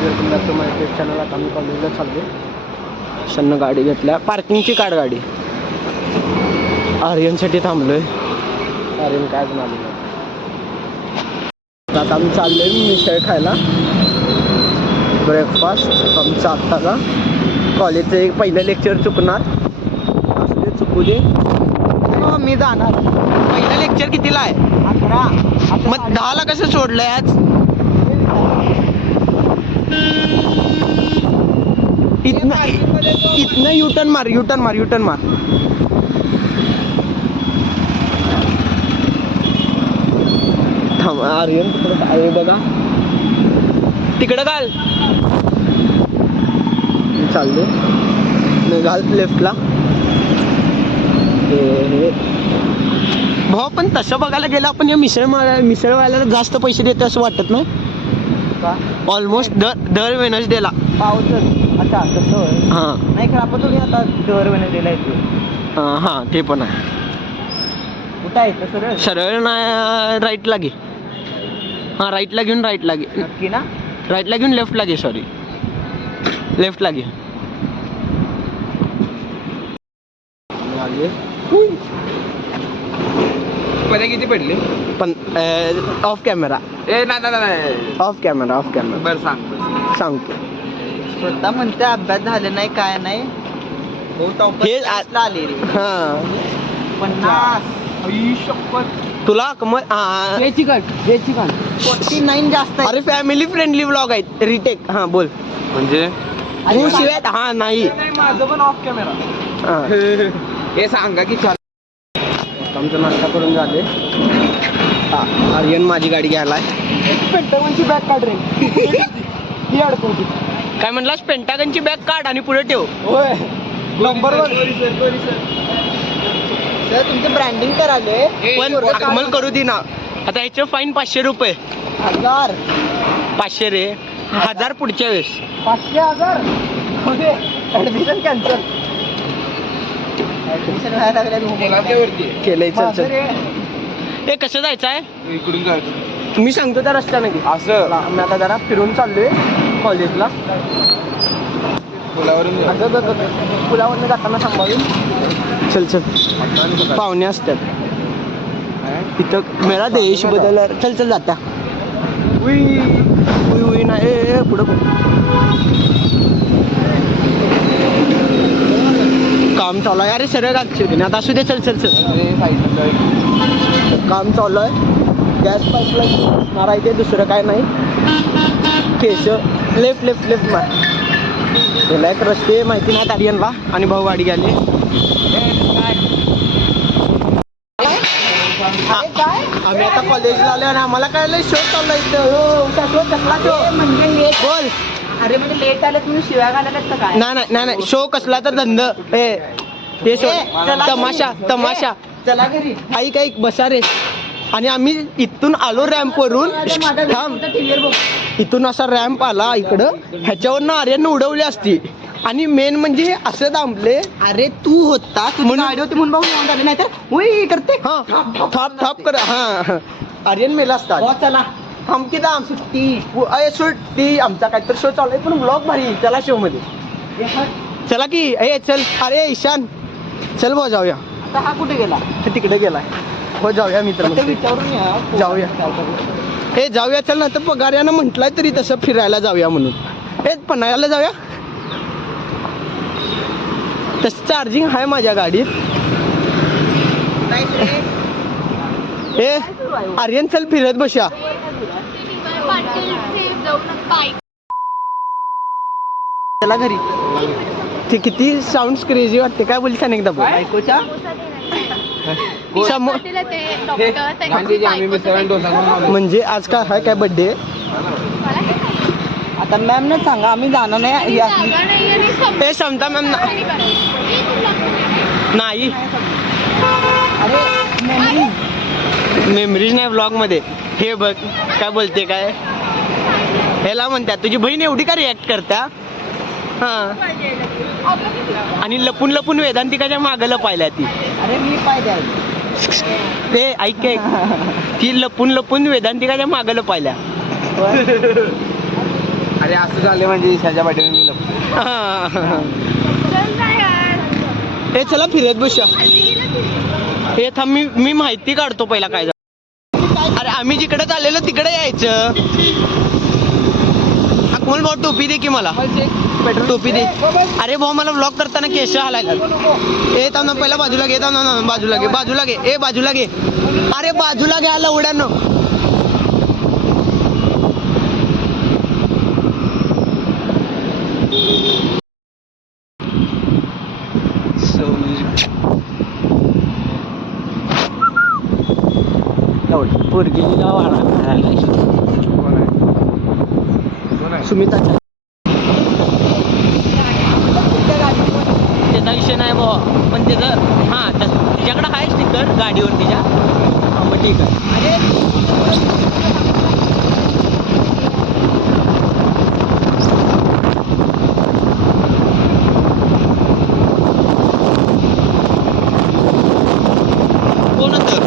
Welcome back to my YouTube channel. आता आम्ही कॉलेजला चाललो. शन्न गाडी घेतल्या, पार्किंगची काढ गाडी. आर्यनसाठी थांबलोय. आर्यन काय अजून आलो नाही. आता आम्ही चाललोय मिसळ खायला. ब्रेकफास्ट आमचं आत्ताचा. कॉलेजचं एक पहिलं लेक्चर चुकणार असू दे, चुकू दे. मी जाणार. पहिलं लेक्चर कितीला आहे? 11. मग 10ला कसं सोडलंय आज? इथनं युटर्न मार. थांब, आर्यन तिकडं काय आहे बघा, तिकडं घाल. चाललो घाल लेफ्टला. भाऊ पण तसं बघायला गेलं आपण या मिसळवाल्याला जास्त पैसे देतो असं वाटत नाही का? ऑलमोस्ट दर वेनसडेला पावसाळ्यात. अच्छा तसं. हां नाही खरं आपण तुम्ही आता दर वेनसडेला येतो. हां ते पण आहे. कुठं आहे सरळ? सरळ नाही, राईटला घे. हां राईटला घेऊन नक्की ना? राईटला घेऊन लेफ्टला घे. सॉरी लेफ्टला घे. पहिले किती पडले? पण ऑफ कॅमेरा. नाही ऑफ कॅमेरा. बरं सांगतो. स्वतः म्हणते अभ्यास झाले नाही काय नाही. हे आले रे. हां 50 तुला कमल. 49 जास्त आहे. अरे फॅमिली फ्रेंडली व्लॉग आहेत. रिटेक. हां बोल. म्हणजे तू शिवाय. हां नाही माझं पण ऑफ कॅमेरा. हे सांगा की आमचं नाश्ता करून झाले. आर्यन माझी गाडी घ्यायला आहे. पेंटागनची बॅग काढ रे. ही अडकवते. काय म्हणलास? पेंटागनची बॅग काढ आणि पुढे ठेव. होय नंबरवर. सर तुमचं ब्रँडिंग कराले पण कमल करू दे ना. आता ह्याचं फाईन 500 रुपये. 1000 500 रे. 1000 पुढच्या वेळेस. 500,000 ऍडमिशन कॅन्सल. ऍडमिशन व्हायला लागल्या केलंय. चल हे कसं जायचं आहे? इकडून जायचं. मी सांगतो त्या रस्त्याने की असं मी आता जरा फिरून चाललोय कॉलेजला. पुलावरून जाताना थांबावी. चल पाहुणे असतात तिथं. मेरा देश बदलला. चल जात्या. उई नाही पुढं काम चालू आहे. अरे सरळ घालते आता. असू दे. चल काम चालू आहे. गॅस पाईपलाईन असणार आहे ते, दुसरं काय नाही. केस लेफ्ट मार. त्याला एक रस्ते माहिती नाही आर्यनला. आणि भाऊ गाडी गेली. आम्ही आता कॉलेजला आलो आणि आम्हाला कळलं शो चालू आहे. कसला शो म्हणजे बोल. अरे म्हणजे लेट आले तुम्ही शिव्या घालायला काय? नाही शो कसला तर धंद. ते शो तमाशा. चला घरी. ऐक बसा रे. आणि आम्ही इथून आलो रॅम्प वरून. इथून असा रॅम्प आला इकडं. ह्याच्यावरनं आर्यन उडवली असती. आणि मेन म्हणजे असं थांबले. अरे तू होता म्हणून गाडी होती म्हणून भाऊ झाले नाही तर उई करते. हा थाप कर. हा आर्यन मेला असता. चला थांबकी दाम सुट्टी. आमचा काहीतरी शो चालू आहे पण ब्लॉग भारी. चला शो मध्ये चला की. चल. अरे ईशान चल भाऊ जाऊया. आता हा कुठे गेला? तिकडे गेलाय. हो जाऊया मित्र. विचारून जाऊया. जाऊया चल ना. तर पगार्यानं म्हटलंय तरी तसं फिरायला जाऊया म्हणून. पन्हाळ्याला जाऊया. तसं चार्जिंग आहे माझ्या गाडीत. आर्यन चल फिरत बसा. चला घरी. ते किती साऊंड क्रेझी वाटते. काय बोलता नाही एकदा बायकोच्या म्हणजे आज काय आहे? काय बर्थडे? आता मॅम ने सांगा आम्ही जाणार नाही. समजा मॅम नाही. अरे मेमरीज नाही ब्लॉग मध्ये. हे बघ काय बोलते. काय ह्याला म्हणतात तुझी बहीण एवढी का रिॲक्ट करता? हां आणि लपून वेदांतिकाच्या मागं लपायला ती. अरे मी पाहिजे ते ऐक ती लपून वेदांतिकाच्या मागं लपायला. अरे असं झालं म्हणजे ईशाच्या पाठीवर मी लपतो. हे चला फिरत बसूया. हे थांब मी माहिती काढतो पहिला काय झालं. अरे आम्ही जिकडे चाललेलो तिकडे यायचं. अकमल भाऊ टोपी दे की मला. टोपी दे. अरे भाऊ मला व्लॉग करताना केस हालायला. ए थांब ना पहिला बाजूला घे. थांब ना बाजूला घे. बाजूला घे. ए बाजूला घे. अरे बाजूला घ्या लवड्यानं. पोरगीला वाढा सुमिताच्या त्याचा विषय नाही भाऊ पण त्याचं हां तिच्याकडं आहे स्टिकर गाडीवर तिच्या. हां मग ठीक आहे. कोण होतं